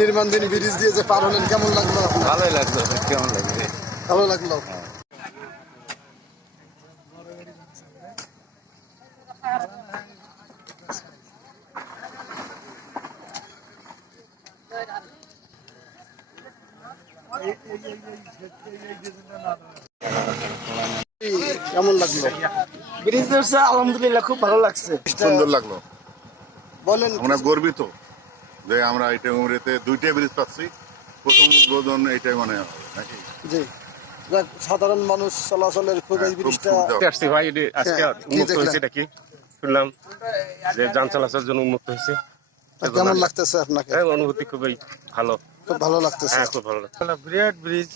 নির্মাণধীন bridge দিয়ে যে পার হলেন, কেমন লাগলো? ভালোই লাগলো। কেমন লাগবে? ভালো লাগলো। কেমন লাগলো? ব্রিজ ধরছে, আলহামদুলিল্লাহ খুব ভালো লাগছে। সুন্দর লাগলো। বলেন। আমরা গর্বিত যে আমরা এটা উমরেতে দুইটা ব্রিজ পাচ্ছি। প্রথম উদ্বোধন এইটাই মনে হয় নাকি? জি, সাধারণ মানুষ চলাচলের খুব এই ব্রিজটা। আসছি ভাই, আজকে উন্মুক্ত হয়েছে, এটা কি শুনলাম যে যান চলাচলের জন্য উন্মুক্ত হয়েছে। কেমন লাগতেছে আপনাকে? অনুভূতি খুবই ভালো, খুব ভালো লাগতেছে। হ্যাঁ খুব ভালো লাগছে। বিরাট ব্রিজ।